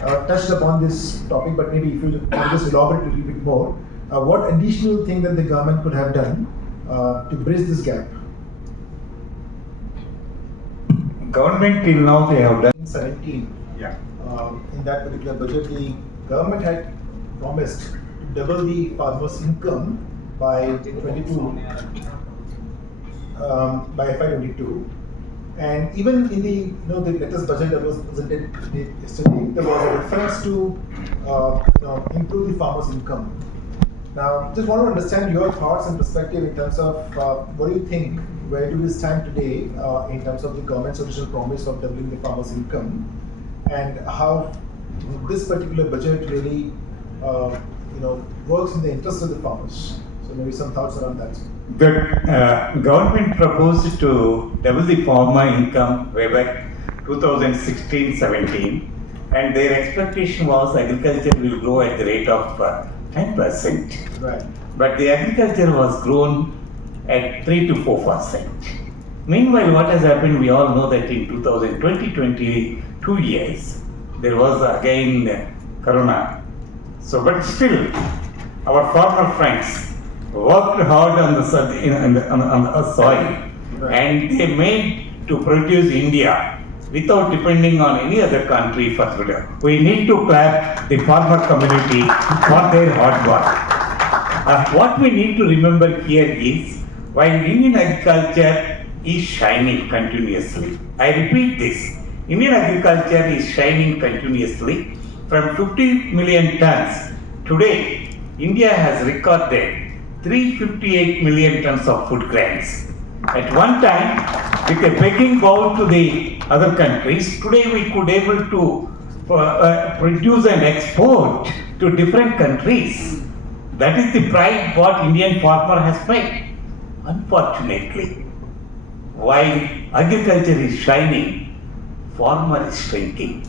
touched upon this topic, but maybe if you can just elaborate a little bit more, what additional thing that the government could have done to bridge this gap? Government till now they have done. In 17, Yeah. in that particular budget, the government had promised to double the farmers' income by 22, by FY22. And even in the the latest budget that was presented yesterday, there was a reference to improve the farmers' income. Now, just want to understand your thoughts and perspective in terms of what do you think, where do we stand today in terms of the government's original promise of doubling the farmers' income, and how this particular budget really works in the interest of the farmers. So maybe some thoughts around that. The government proposed to double the farmer income way back 2016-17, and their expectation was agriculture will grow at the rate of 10%. Right. But the agriculture was grown at 3 to 4%. Meanwhile, what has happened, we all know that in 2020, 2 years, there was again Corona. So, but still, our farmer friends worked hard on the soil, Right. and they made to produce India without depending on any other country for food. We need to clap the farmer community for their hard work. What we need to remember here is, while Indian agriculture is shining continuously, I repeat this, Indian agriculture is shining continuously from 50 million tons. Today, India has recorded 358 million tons of food grains. At one time, with a begging bowl to the other countries, today we could able to produce and export to different countries. That is the pride what Indian farmer has made. Unfortunately, while agriculture is shining, farmer is shrinking.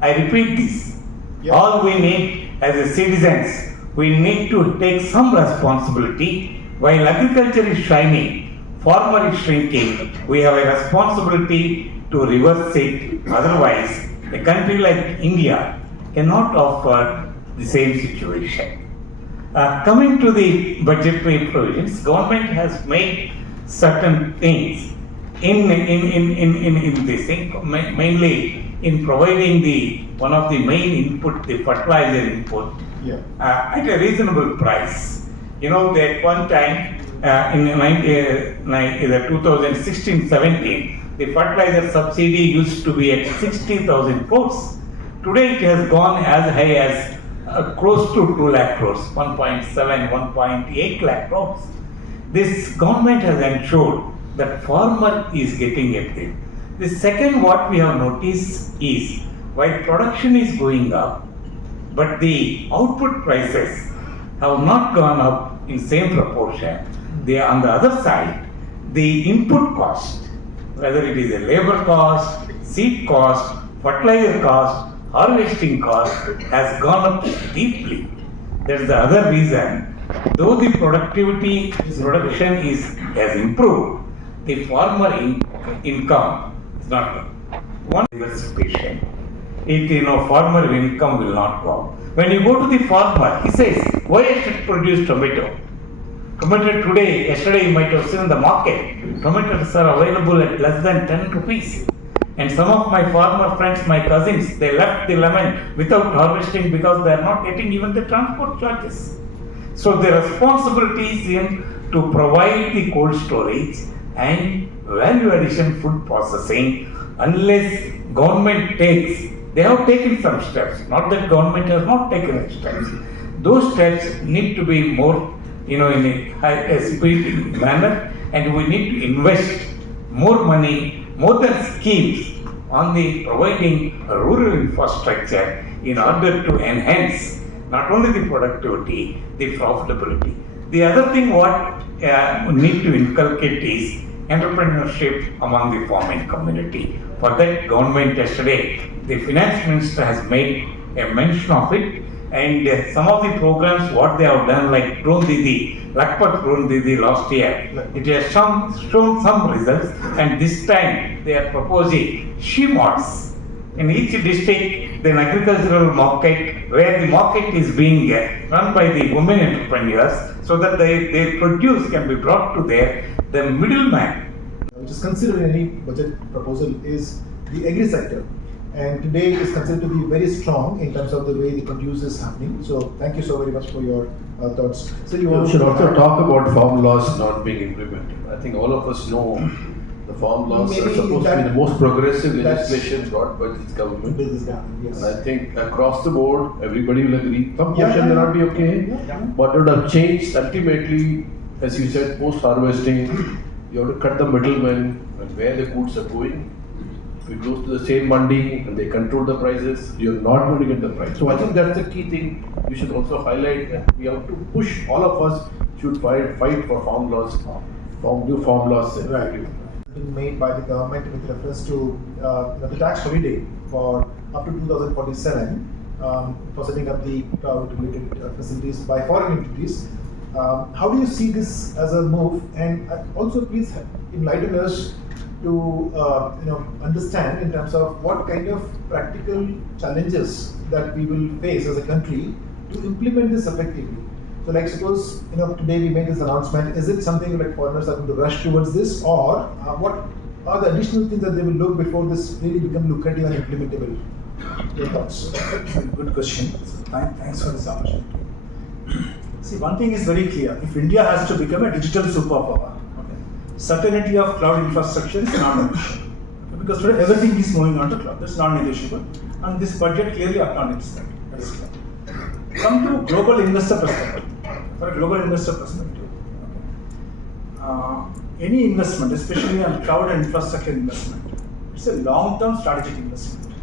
I repeat this. Yeah. All we need as a citizens, we need to take some responsibility. While agriculture is shining, farmer is shrinking, we have a responsibility to reverse it. Otherwise, a country like India cannot offer the same situation. Coming to the budgetary provisions, government has made certain things in this thing, mainly in providing the one of the main input, the fertilizer input, at a reasonable price. You know that one time in 2016-17, the fertilizer subsidy used to be at 60,000 crores. Today it has gone as high as close to 2 lakh crores, 1.7, 1.8 lakh crores. This government has ensured that farmer is getting everything. The second what we have noticed is, while production is going up, but the output prices have not gone up in same proportion. They are on the other side, the input cost, whether it is a labor cost, seed cost, fertilizer cost, harvesting cost, has gone up deeply. That's the other reason. Though the production has improved, the farmer income is not good. One diversification. Farmer income will not go. When you go to the farmer, he says, why I should produce tomato? Tomato today, yesterday you might have seen in the market, tomatoes are available at less than 10 rupees. And some of my farmer friends, my cousins, they left the lemon without harvesting because they are not getting even the transport charges. So the responsibility is in to provide the cold storage and value addition food processing. Unless government takes, they have taken some steps, not that government has not taken steps. Those steps need to be more, in a speedy manner, and we need to invest more money, more than schemes, on the providing rural infrastructure in order to enhance not only the productivity, the profitability. The other thing what we need to inculcate is entrepreneurship among the farming community. For that, government yesterday, the finance minister has made a mention of it, and some of the programs what they have done, like Drone Didi, Lakpat Drone Didi last year, it has shown some results, and this time they are proposing she-mods. In each district, the agricultural market, where the market is being run by the women entrepreneurs, so that their produce can be brought to the middleman. Which is considered in any budget proposal is the agri sector, and today is considered to be very strong in terms of the way the produce is happening. So thank you so very much for your thoughts. So You should also talk about farm laws not being implemented. I think all of us know the farm laws are Maybe supposed to be the most progressive legislation brought by this government. Yes. And I think across the board, everybody will agree. Some Yeah, portion may not be okay, Yeah. but it would have changed ultimately, as you said, post-harvesting. You have to cut the middlemen and where the goods are going. If it goes to the same mandi and they control the prices, you're not going to get the price. So I think that's the key thing you should also highlight, and we have to push. All of us should fight for farm laws, new farm laws. Right. Been made by the government with reference to the tax holiday for up to 2047 for setting up the cloud-related facilities by foreign entities. How do you see this as a move? And also, please enlighten us to understand in terms of what kind of practical challenges that we will face as a country to implement this effectively. So, like, suppose today we made this announcement. Is it something like foreigners are going to rush towards this, or what are the additional things that they will look before this really become lucrative and implementable? Your thoughts? Good question. Thanks for this opportunity. See, one thing is very clear. If India has to become a digital superpower, certainty of cloud infrastructure is non-negotiable. Because today everything is moving on to cloud. That's non-negotiable. And this budget clearly acknowledges that. That is clear. Come to global investor perspective. For a global investor perspective, any investment, especially on cloud and infrastructure investment, it's a long-term strategic investment.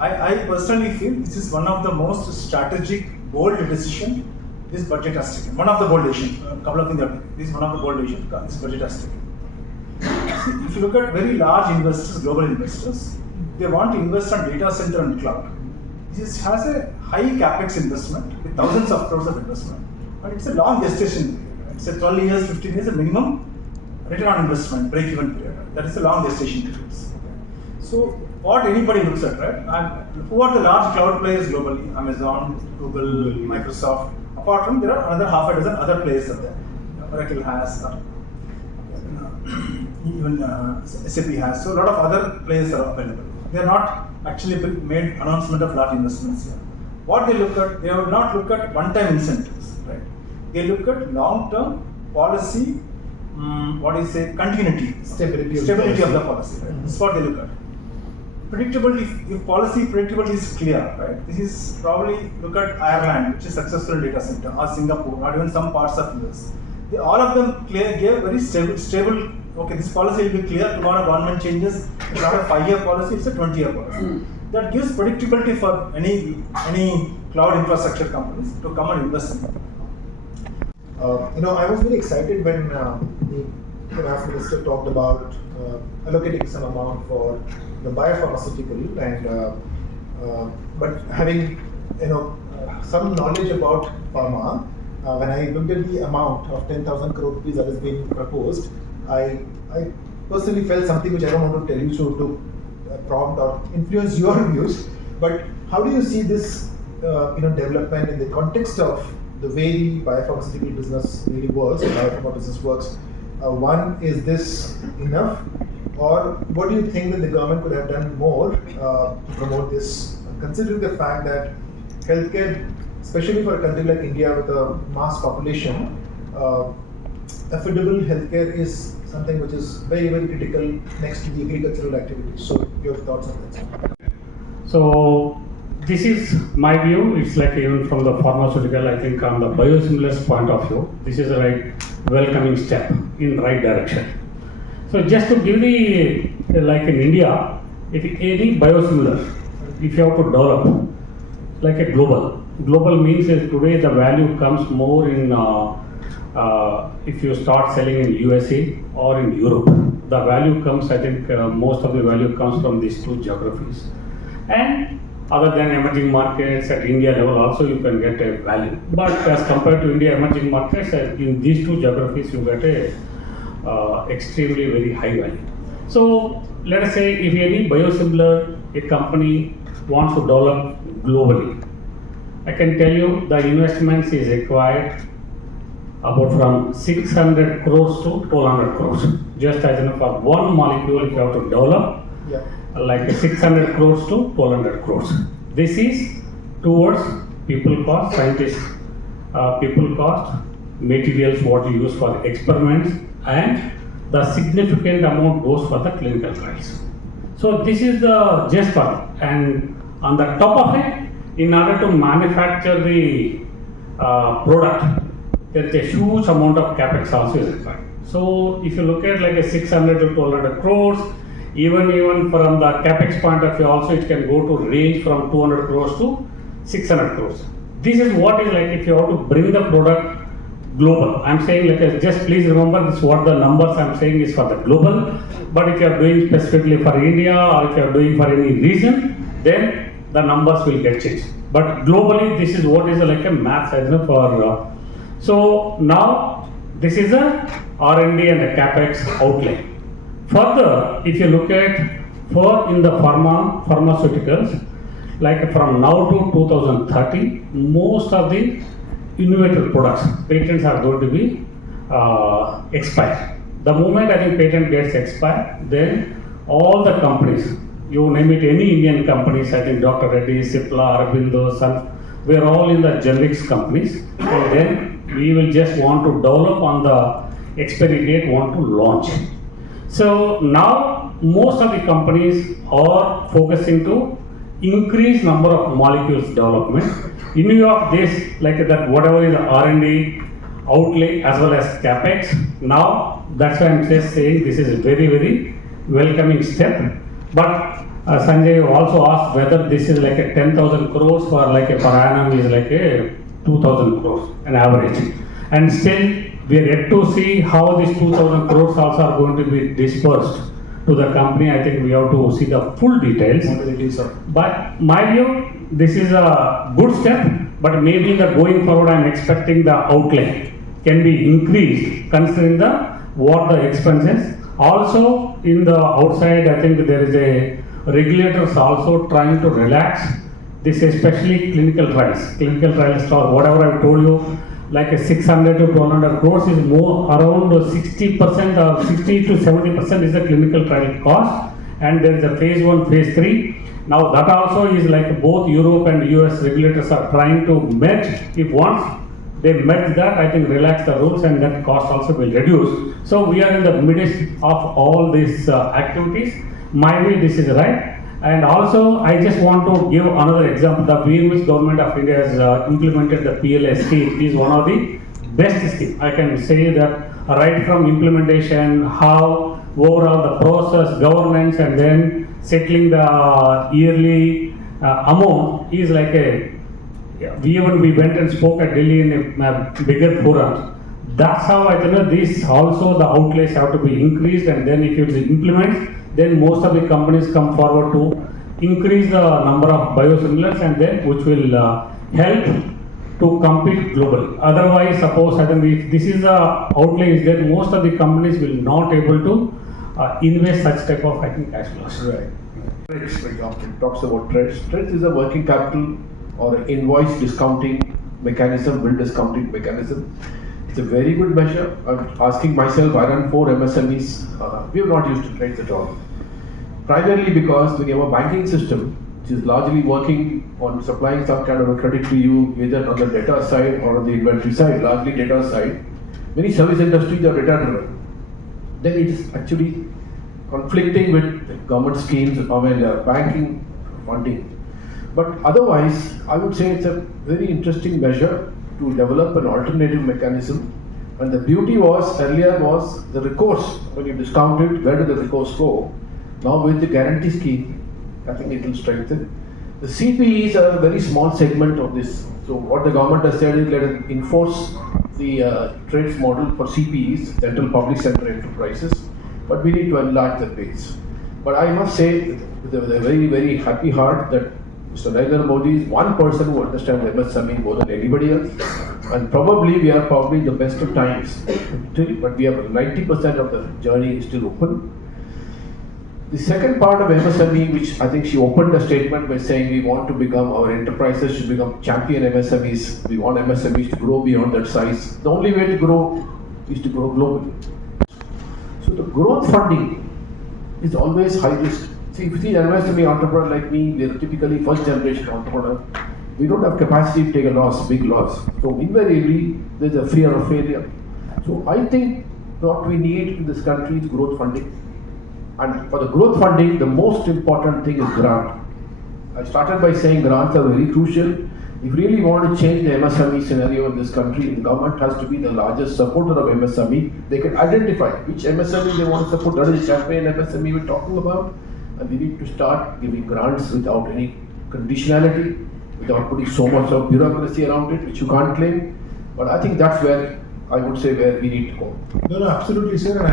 I personally feel this is one of the most strategic, bold decision this budget has taken. One of the bold decisions. A couple of things are this is one of the bold decisions this budget has taken. If you look at very large investors, global investors, they want to invest on data center and cloud. This has a high capex investment with thousands of crores of investment, and it's a long gestation period. It's a 12 years, 15 years, a minimum return on investment, break-even period. That is a long gestation period. So what anybody looks at, right? And who are the large cloud players globally? Amazon, Google, Microsoft. Apart from there are another half a dozen other players out there. Oracle has, even SAP has. So a lot of other players are available. They are not actually made announcement of large investments here. What they look at, they will not look at one-time incentives, right? They look at long-term policy, continuity, stability of the policy. Right? This is what they look at. Predictability, if policy predictability is clear, right? This is probably look at Ireland, which is successful data center, or Singapore, or even some parts of US. All of them gave very stable. Okay, this policy will be clear. Tomorrow government changes. It's not a 5-year policy; it's a 20-year policy. That gives predictability for any cloud infrastructure companies to come and invest in it. I was very excited when the finance minister talked about allocating some amount for the biopharmaceutical, and but having some knowledge about pharma, when I looked at the amount of 10,000 crore rupees that is being proposed, I personally felt something which I don't want to tell you so to prompt or influence your views. But how do you see this development in the context of the way the biopharmaceutical business really works, the biopharma business works? One, is this enough? Or what do you think that the government could have done more to promote this, considering the fact that healthcare, especially for a country like India with a mass population, affordable healthcare is something which is very, very critical next to the agricultural activities. So your thoughts on that? So this is my view. It's like even from the pharmaceutical, I think on the biosimilars point of view, this is a welcoming step in the right direction. So just to give like in India, if any biosimilar, if you have to develop like a global means is today the value comes more in if you start selling in USA or in Europe, the value comes, I think most of the value comes from these two geographies. And other than emerging markets at India level also you can get a value. But as compared to India emerging markets, in these two geographies you get a extremely very high value. So let us say if any biosimilar a company wants to develop globally, I can tell you the investments is required about from 600 crores to 1200 crores. Just as for one molecule, if you have to develop, Yeah. like 600 crores to 1200 crores. This is towards people cost, scientists, people cost, materials what you use for experiments, and the significant amount goes for the clinical trials. So this is the just part, and on the top of it, in order to manufacture the product, there is a huge amount of capex also is required. So if you look at like a 600 to 1200 crores, even from the capex point of view also, it can go to range from 200 crores to 600 crores. This is what is like if you have to bring the product global. I'm saying like just please remember this what the numbers I'm saying is for the global, but if you are doing specifically for India or if you are doing for any region, then the numbers will get changed. But globally, this is what is like a math for. So now this is a R&D and a capex outlay. Further, if you look at in the pharmaceuticals, like from now to 2030, most of the innovative products, patents are going to be expired. The moment I think patent gets expired, then all the companies, you name it, any Indian companies, I think Dr.Reddys, Cipla, Aurobindo, Sun, we are all in the generics companies, and then we will just want to develop on the expiry date, want to launch. So now most of the companies are focusing to increase number of molecules development. In view of this, like that, whatever is R&D outlay as well as capex. Now that's why I'm just saying this is a very, very welcoming step. But Sanjay also asked whether this is like a 10,000 crores for like a per annum is like a 2,000 crores an average. And still we are yet to see how these 2,000 crores also are going to be dispersed to the company. I think we have to see the full details. But my view, this is a good step, but maybe the going forward I'm expecting the outlay can be increased considering what the expenses. Also in the outside, I think there is a regulators also trying to relax this, especially clinical trials. Clinical trials or whatever I've told you, like a 600 to 1200 crores is more around 60% or 60 to 70% is the clinical trial cost, and there is a phase 1, phase 3. Now that also is like both Europe and US regulators are trying to merge. If once they merge that, I think relax the rules and that cost also will reduce. So we are in the midst of all these activities. My way, this is right. And also, I just want to give another example. The way in which Government of India has implemented the PLA scheme is one of the best schemes. I can say that right from implementation, how overall the process, governance, and then settling the yearly amount is like a. We went and spoke at Delhi in a bigger forum. That's how I think this also the outlays have to be increased, and then if it is implemented, then most of the companies come forward to increase the number of biosimilars, and then which will help to compete globally. Otherwise, suppose I think if this is the outlay is there, most of the companies will not able to invest such type of I think cash flows. Right. TREDS, for example, it talks about TREDS. TREDS is a working capital or an invoice discounting mechanism, bill discounting mechanism. It's a very good measure. I'm asking myself, I run 4 MSMEs. We have not used TREDS at all. Primarily because when you have a banking system, which is largely working on supplying some kind of a credit to you, either on the data side or on the inventory side, largely data side, many service industries are data driven. Then it is actually conflicting with government schemes or banking funding. But otherwise, I would say it's a very interesting measure to develop an alternative mechanism. And the beauty was, earlier was the recourse. When you discount it, where did the recourse go? Now with the guarantee scheme, I think it will strengthen. The CPEs are a very small segment of this. So what the government has said is let us enforce the TREDS model for CPEs, Central Public Sector Enterprises, but we need to enlarge the base. But I must say, with a very, very happy heart that Mr. Narendra Modi is one person who understands MSME more than anybody else, and probably we are probably the best of times, but we have 90% of the journey is still open. The second part of MSME, which I think she opened the statement by saying we want to become, our enterprises should become champion MSMEs. We want MSMEs to grow beyond that size. The only way to grow is to grow globally. So the growth funding is always high risk. See, if you see an MSME entrepreneur like me, we are typically first generation entrepreneur. We don't have capacity to take a loss, big loss. So invariably, there's a fear of failure. So I think what we need in this country is growth funding. And for the growth funding, the most important thing is grant. I started by saying grants are very crucial. If you really want to change the MSME scenario in this country, the government has to be the largest supporter of MSME. They can identify which MSME they want to support. That is the champion MSME we're talking about. And we need to start giving grants without any conditionality, without putting so much of bureaucracy around it, which you can't claim. But I think that's where I would say where we need to go. No, absolutely, sir.